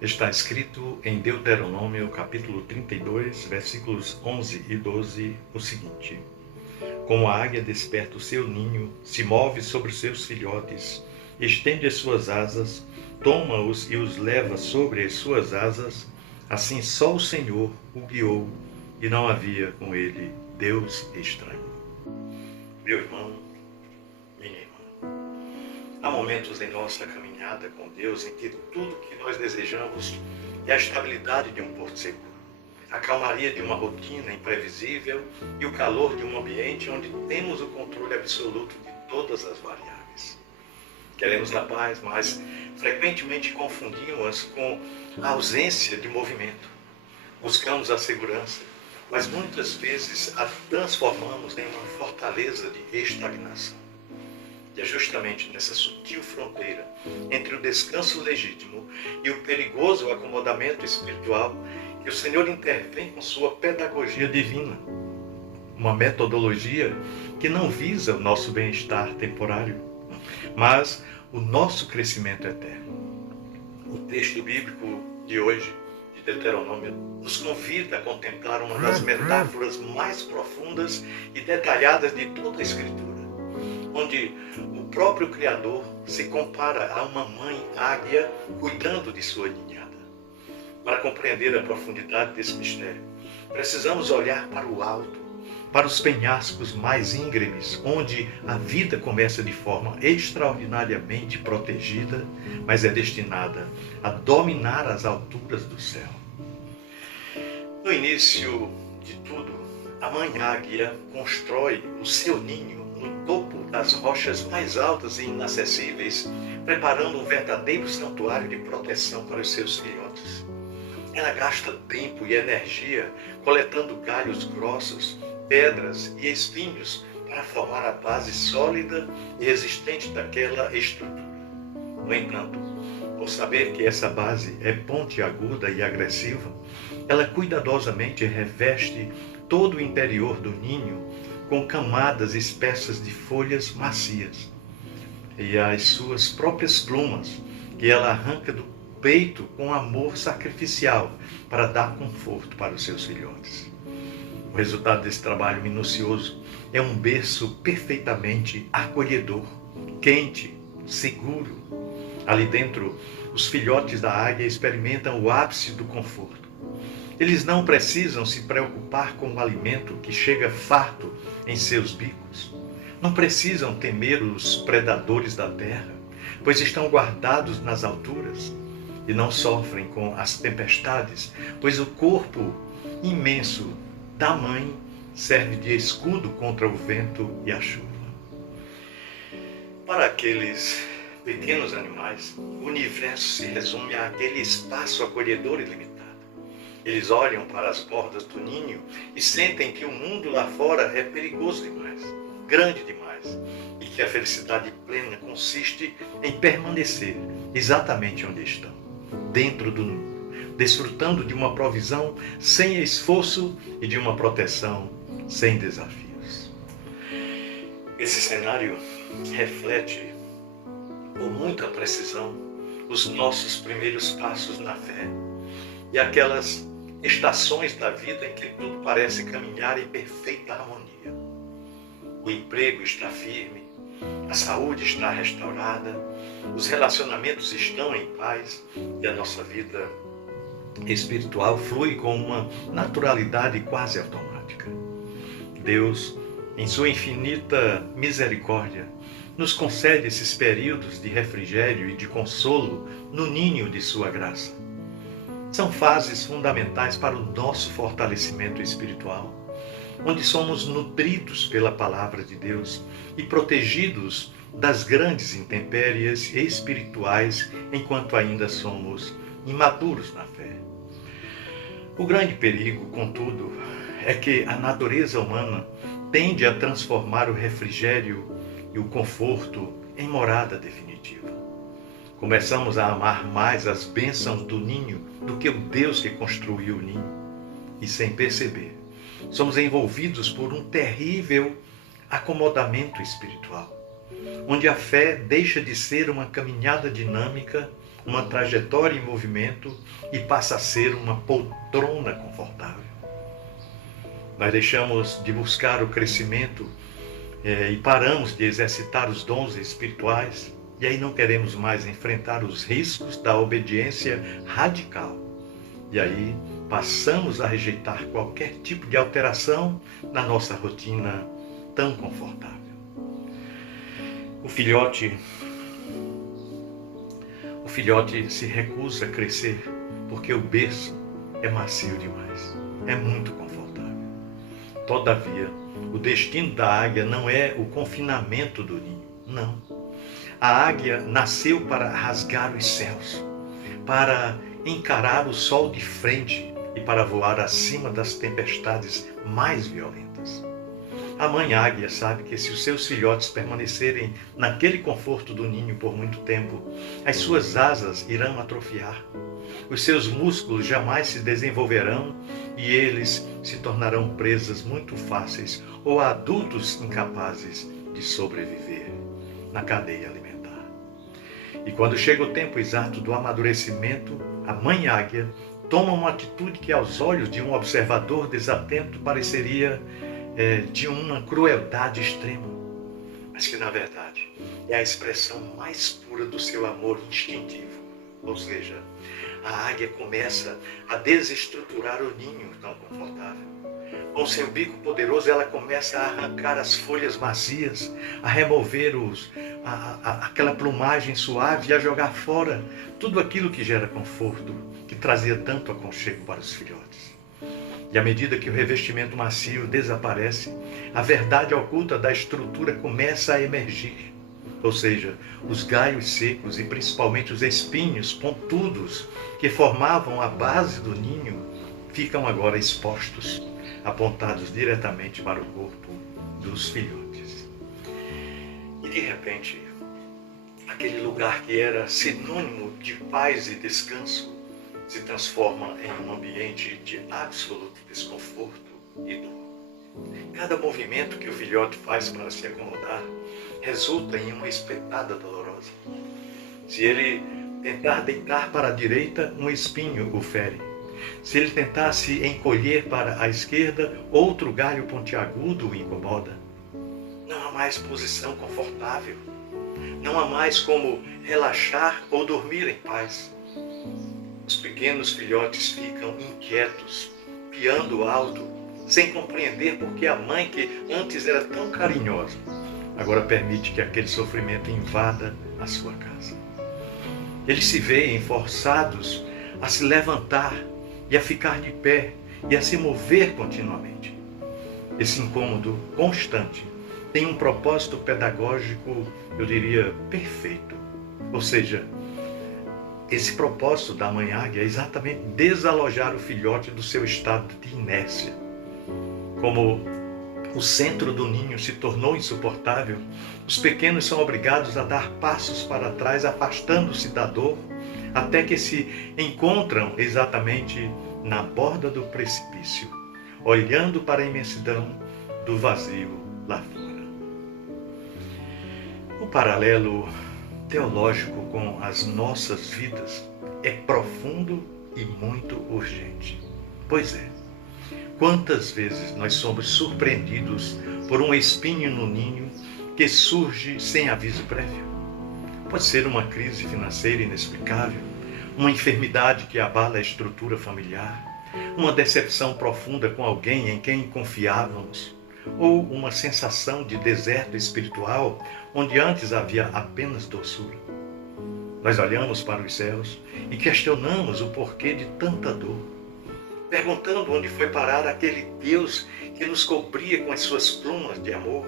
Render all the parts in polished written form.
Está escrito em Deuteronômio, capítulo 32, versículos 11 e 12, o seguinte: Como a águia desperta o seu ninho, se move sobre os seus filhotes, estende as suas asas, toma-os e os leva sobre as suas asas, assim só o Senhor o guiou, e não havia com ele Deus estranho. Meu irmão, minha irmã, há momentos em nossa caminhada com Deus em que tudo que nós desejamos é a estabilidade de um porto seguro, a calmaria de uma rotina imprevisível e o calor de um ambiente onde temos o controle absoluto de todas as variáveis. Queremos a paz, mas frequentemente confundimos com a ausência de movimento. Buscamos a segurança, mas muitas vezes a transformamos em uma fortaleza de estagnação. E é justamente nessa sutil fronteira entre o descanso legítimo e o perigoso acomodamento espiritual que o Senhor intervém com sua pedagogia divina. Uma metodologia que não visa o nosso bem-estar temporário, mas o nosso crescimento eterno. O texto bíblico de hoje, de Deuteronômio, nos convida a contemplar uma das metáforas mais profundas e detalhadas de toda a Escritura, onde o próprio Criador se compara a uma mãe águia cuidando de sua ninhada. Para compreender a profundidade desse mistério, precisamos olhar para o alto, para os penhascos mais íngremes, onde a vida começa de forma extraordinariamente protegida, mas é destinada a dominar as alturas do céu. No início de tudo, a mãe águia constrói o seu ninho no topo das rochas mais altas e inacessíveis, preparando um verdadeiro santuário de proteção para os seus filhotes. Ela gasta tempo e energia coletando galhos grossos, pedras e espinhos para formar a base sólida e resistente daquela estrutura. No entanto, por saber que essa base é pontiaguda e agressiva, ela cuidadosamente reveste todo o interior do ninho com camadas espessas de folhas macias e as suas próprias plumas, que ela arranca do peito com amor sacrificial para dar conforto para os seus filhotes. O resultado desse trabalho minucioso é um berço perfeitamente acolhedor, quente, seguro. Ali dentro, os filhotes da águia experimentam o ápice do conforto. Eles não precisam se preocupar com o alimento que chega farto em seus bicos. Não precisam temer os predadores da terra, pois estão guardados nas alturas e não sofrem com as tempestades, pois o corpo imenso da mãe serve de escudo contra o vento e a chuva. Para aqueles pequenos animais, o universo se resume àquele espaço acolhedor e limitado. Eles olham para as bordas do ninho e sentem que o mundo lá fora é perigoso demais, grande demais, e que a felicidade plena consiste em permanecer exatamente onde estão, dentro do ninho, desfrutando de uma provisão sem esforço e de uma proteção sem desafios. Esse cenário reflete com muita precisão os nossos primeiros passos na fé e aquelas estações da vida em que tudo parece caminhar em perfeita harmonia. O emprego está firme, a saúde está restaurada, os relacionamentos estão em paz e a nossa vida espiritual flui com uma naturalidade quase automática. Deus, em sua infinita misericórdia, nos concede esses períodos de refrigério e de consolo no ninho de sua graça. São fases fundamentais para o nosso fortalecimento espiritual, onde somos nutridos pela palavra de Deus e protegidos das grandes intempéries espirituais enquanto ainda somos imaturos na fé. O grande perigo, contudo, é que a natureza humana tende a transformar o refrigério e o conforto em morada definitiva. Começamos a amar mais as bênçãos do ninho do que o Deus que construiu o ninho. E sem perceber, somos envolvidos por um terrível acomodamento espiritual, onde a fé deixa de ser uma caminhada dinâmica uma trajetória em movimento e passa a ser uma poltrona confortável. Nós deixamos de buscar o crescimento e paramos de exercitar os dons espirituais, e aí não queremos mais enfrentar os riscos da obediência radical. E aí passamos a rejeitar qualquer tipo de alteração na nossa rotina tão confortável. O filhote se recusa a crescer porque o berço é macio demais, é muito confortável. Todavia, o destino da águia não é o confinamento do ninho, não. A águia nasceu para rasgar os céus, para encarar o sol de frente e para voar acima das tempestades mais violentas. A mãe águia sabe que se os seus filhotes permanecerem naquele conforto do ninho por muito tempo, as suas asas irão atrofiar, os seus músculos jamais se desenvolverão e eles se tornarão presas muito fáceis ou adultos incapazes de sobreviver na cadeia alimentar. E quando chega o tempo exato do amadurecimento, a mãe águia toma uma atitude que aos olhos de um observador desatento pareceria de uma crueldade extrema, mas que na verdade é a expressão mais pura do seu amor instintivo. Ou seja, a águia começa a desestruturar o ninho tão confortável. Com seu bico poderoso, ela começa a arrancar as folhas macias, a remover aquela plumagem suave e a jogar fora tudo aquilo que gera conforto, que trazia tanto aconchego para os filhotes. E à medida que o revestimento macio desaparece, a verdade oculta da estrutura começa a emergir. Ou seja, os galhos secos e principalmente os espinhos pontudos que formavam a base do ninho ficam agora expostos, apontados diretamente para o corpo dos filhotes. E de repente, aquele lugar que era sinônimo de paz e descanso se transforma em um ambiente de absoluto desconforto e dor. Cada movimento que o filhote faz para se acomodar resulta em uma espetada dolorosa. Se ele tentar deitar para a direita, um espinho o fere. Se ele tentar se encolher para a esquerda, outro galho pontiagudo o incomoda. Não há mais posição confortável. Não há mais como relaxar ou dormir em paz. Os pequenos filhotes ficam inquietos, piando alto, sem compreender por que a mãe, que antes era tão carinhosa, agora permite que aquele sofrimento invada a sua casa. Eles se veem forçados a se levantar e a ficar de pé e a se mover continuamente. Esse incômodo constante tem um propósito pedagógico, eu diria, perfeito. Ou seja, esse propósito da mãe águia é exatamente desalojar o filhote do seu estado de inércia. Como o centro do ninho se tornou insuportável, os pequenos são obrigados a dar passos para trás, afastando-se da dor, até que se encontram exatamente na borda do precipício, olhando para a imensidão do vazio lá fora. O paralelo teológico com as nossas vidas é profundo e muito urgente. Pois é, quantas vezes nós somos surpreendidos por um espinho no ninho que surge sem aviso prévio? Pode ser uma crise financeira inexplicável, uma enfermidade que abala a estrutura familiar, uma decepção profunda com alguém em quem confiávamos, ou uma sensação de deserto espiritual onde antes havia apenas doçura. Nós olhamos para os céus e questionamos o porquê de tanta dor, perguntando onde foi parar aquele Deus que nos cobria com as suas plumas de amor.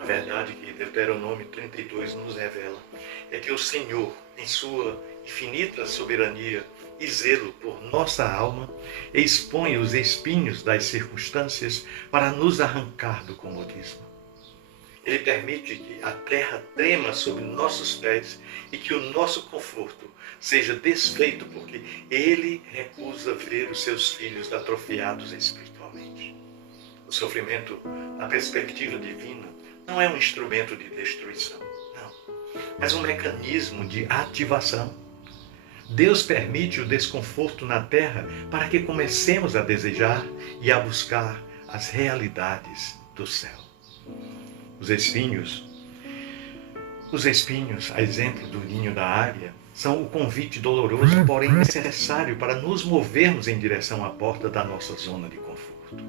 A verdade que Deuteronômio 32 nos revela é que o Senhor, em sua infinita soberania e zelo por nossa alma, expõe os espinhos das circunstâncias para nos arrancar do comodismo. Ele permite que a terra trema sob nossos pés e que o nosso conforto seja desfeito, porque Ele recusa ver os seus filhos atrofiados espiritualmente. O sofrimento, na perspectiva divina, não é um instrumento de destruição, não. mas um mecanismo de ativação. Deus permite o desconforto na terra para que comecemos a desejar e a buscar as realidades do céu. Os espinhos, a exemplo do ninho da águia, são o convite doloroso, porém necessário para nos movermos em direção à porta da nossa zona de conforto.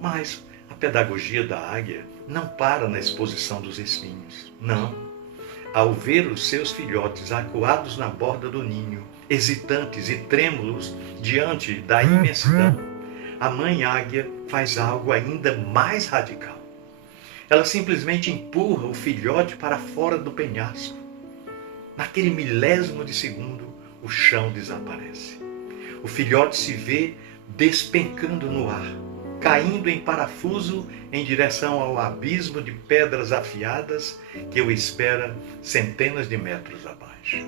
Mas a pedagogia da águia não para na exposição dos espinhos. Não. Ao ver os seus filhotes acuados na borda do ninho, hesitantes e trêmulos diante da imensidão, a mãe águia faz algo ainda mais radical. Ela simplesmente empurra o filhote para fora do penhasco. Naquele milésimo de segundo, o chão desaparece. O filhote se vê despencando no ar, caindo em parafuso em direção ao abismo de pedras afiadas que o espera centenas de metros abaixo.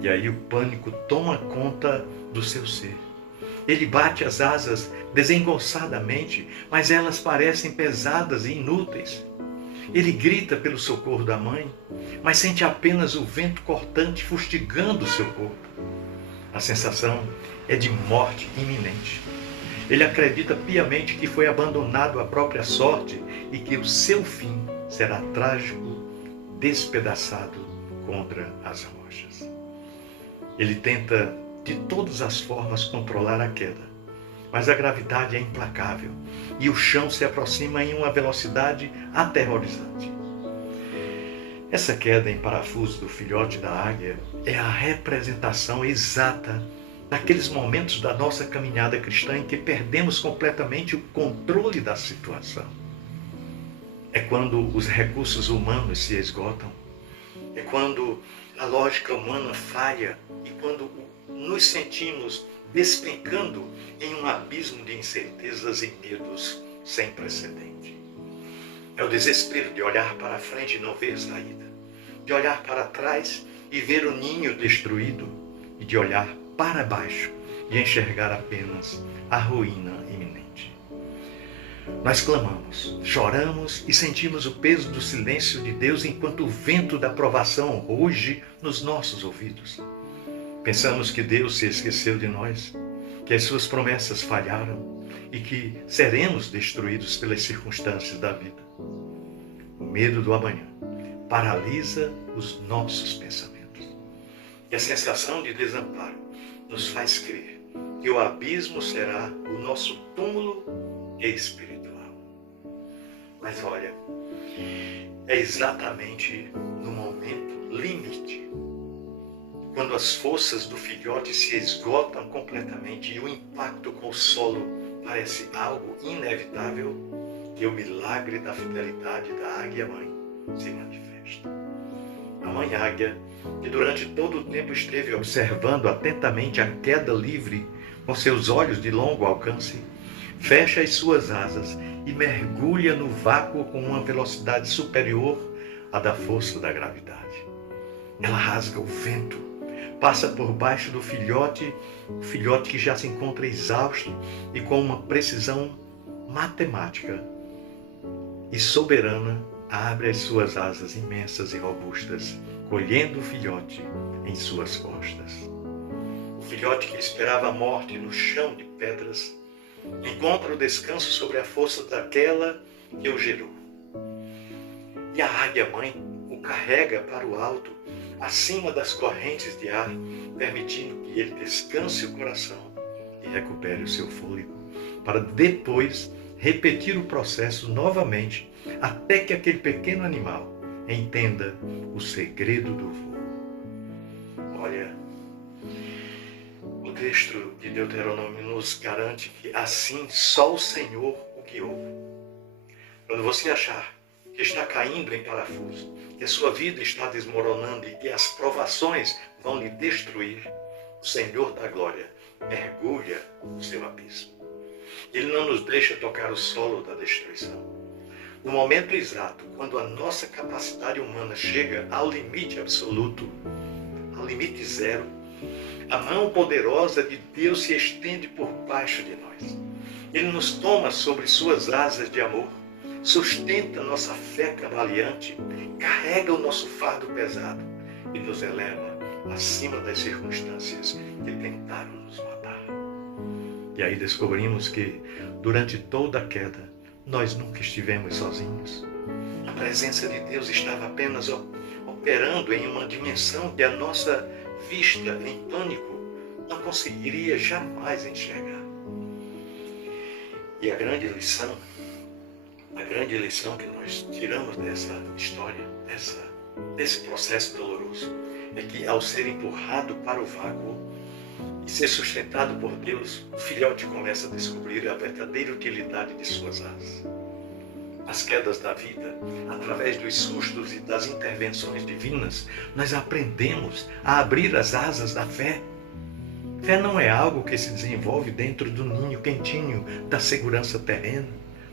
E aí o pânico toma conta do seu ser. Ele bate as asas desengonçadamente, mas elas parecem pesadas e inúteis. Ele grita pelo socorro da mãe, mas sente apenas o vento cortante fustigando o seu corpo. A sensação é de morte iminente. Ele acredita piamente que foi abandonado à própria sorte e que o seu fim será trágico, despedaçado contra as rochas. Ele tenta de todas as formas controlar a queda, mas a gravidade é implacável e o chão se aproxima em uma velocidade aterrorizante. Essa queda em parafuso do filhote da águia é a representação exata daqueles momentos da nossa caminhada cristã em que perdemos completamente o controle da situação. É quando os recursos humanos se esgotam, é quando a lógica humana falha e quando nos sentimos despencando em um abismo de incertezas e medos sem precedente. É o desespero de olhar para a frente e não ver saída, de olhar para trás e ver o ninho destruído e de olhar para baixo e enxergar apenas a ruína iminente. Nós clamamos, choramos e sentimos o peso do silêncio de Deus enquanto o vento da provação ruge nos nossos ouvidos. Pensamos que Deus se esqueceu de nós, que as suas promessas falharam e que seremos destruídos pelas circunstâncias da vida. O medo do amanhã paralisa os nossos pensamentos. E a sensação de desamparo nos faz crer que o abismo será o nosso túmulo espiritual. Mas olha, é exatamente no momento limite, quando as forças do filhote se esgotam completamente e o impacto com o solo parece algo inevitável, que o milagre da fidelidade da águia-mãe se manifesta. A mãe águia, que durante todo o tempo esteve observando atentamente a queda livre com seus olhos de longo alcance, fecha as suas asas e mergulha no vácuo com uma velocidade superior à da força da gravidade. Ela rasga o vento, passa por baixo do filhote, o filhote que já se encontra exausto e com uma precisão matemática e soberana, abre as suas asas imensas e robustas, colhendo o filhote em suas costas. O filhote que esperava a morte no chão de pedras, encontra o descanso sobre a força daquela que o gerou. E a águia-mãe o carrega para o alto, acima das correntes de ar, permitindo que ele descanse o coração e recupere o seu fôlego, para depois repetir o processo novamente, até que aquele pequeno animal entenda o segredo do voo. Olha, o texto de Deuteronômio nos garante que assim só o Senhor o guiou. Quando você achar que está caindo em parafuso, que a sua vida está desmoronando e que as provações vão lhe destruir, o Senhor da glória mergulha no seu abismo. Ele não nos deixa tocar o solo da destruição. No momento exato, quando a nossa capacidade humana chega ao limite absoluto, ao limite zero, a mão poderosa de Deus se estende por baixo de nós. Ele nos toma sobre suas asas de amor, sustenta nossa fé cambaleante, carrega o nosso fardo pesado e nos eleva acima das circunstâncias que tentaram nos matar. E aí descobrimos que, durante toda a queda, nós nunca estivemos sozinhos. A presença de Deus estava apenas operando em uma dimensão que a nossa vista em pânico não conseguiria jamais enxergar. E a grande lição que nós tiramos dessa história, desse processo doloroso, é que ao ser empurrado para o vácuo e ser sustentado por Deus, o filhote começa a descobrir a verdadeira utilidade de suas asas. As quedas da vida, através dos sustos e das intervenções divinas, nós aprendemos a abrir as asas da fé. Fé não é algo que se desenvolve dentro do ninho quentinho da segurança terrena,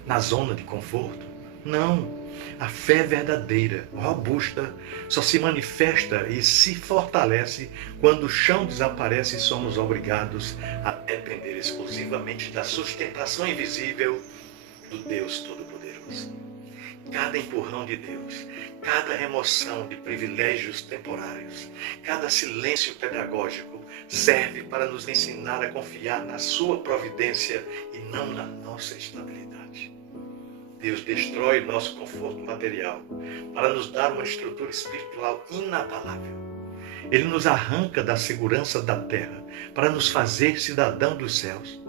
na zona de conforto. Não. A fé verdadeira, robusta, só se manifesta e se fortalece quando o chão desaparece e somos obrigados a depender exclusivamente da sustentação invisível do Deus Todo-Poderoso. Cada empurrão de Deus, cada remoção de privilégios temporários, cada silêncio pedagógico serve para nos ensinar a confiar na sua providência e não na nossa estabilidade. Deus destrói nosso conforto material para nos dar uma estrutura espiritual inabalável. Ele nos arranca da segurança da terra para nos fazer cidadão dos céus,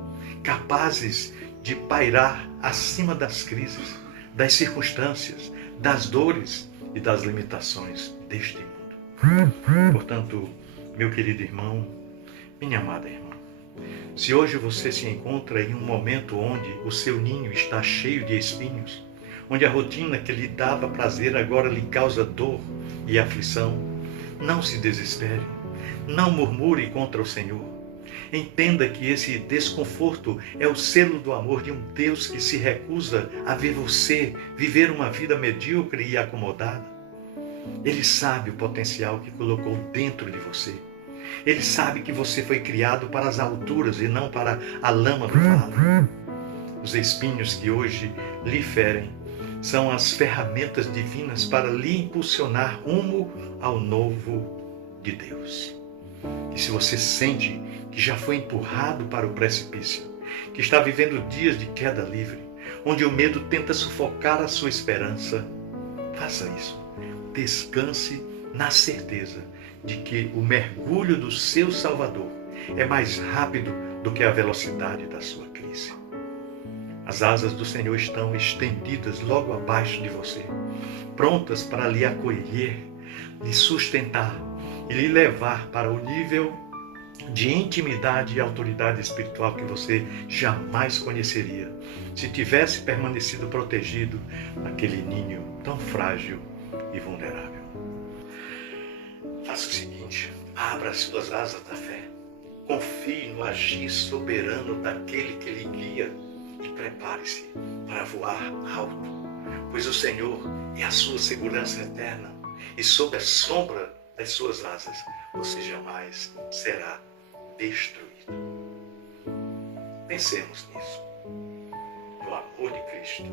capazes de pairar acima das crises, das circunstâncias, das dores e das limitações deste mundo. Portanto, meu querido irmão, minha amada irmã, se hoje você se encontra em um momento onde o seu ninho está cheio de espinhos, onde a rotina que lhe dava prazer agora lhe causa dor e aflição, não se desespere, não murmure contra o Senhor. Entenda que esse desconforto é o selo do amor de um Deus que se recusa a ver você viver uma vida medíocre e acomodada. Ele sabe o potencial que colocou dentro de você. Ele sabe que você foi criado para as alturas e não para a lama do vale. Os espinhos que hoje lhe ferem são as ferramentas divinas para lhe impulsionar rumo ao novo de Deus. E se você sente que já foi empurrado para o precipício, que está vivendo dias de queda livre, onde o medo tenta sufocar a sua esperança, faça isso. Descanse na certeza de que o mergulho do seu Salvador é mais rápido do que a velocidade da sua crise. As asas do Senhor estão estendidas logo abaixo de você, prontas para lhe acolher, lhe sustentar e lhe levar para o nível de intimidade e autoridade espiritual que você jamais conheceria se tivesse permanecido protegido naquele ninho tão frágil e vulnerável. Faça o seguinte, abra as suas asas da fé, confie no agir soberano daquele que lhe guia e prepare-se para voar alto, pois o Senhor é a sua segurança eterna e sob a sombra das suas asas você jamais será destruído. Pensemos nisso, no amor de Cristo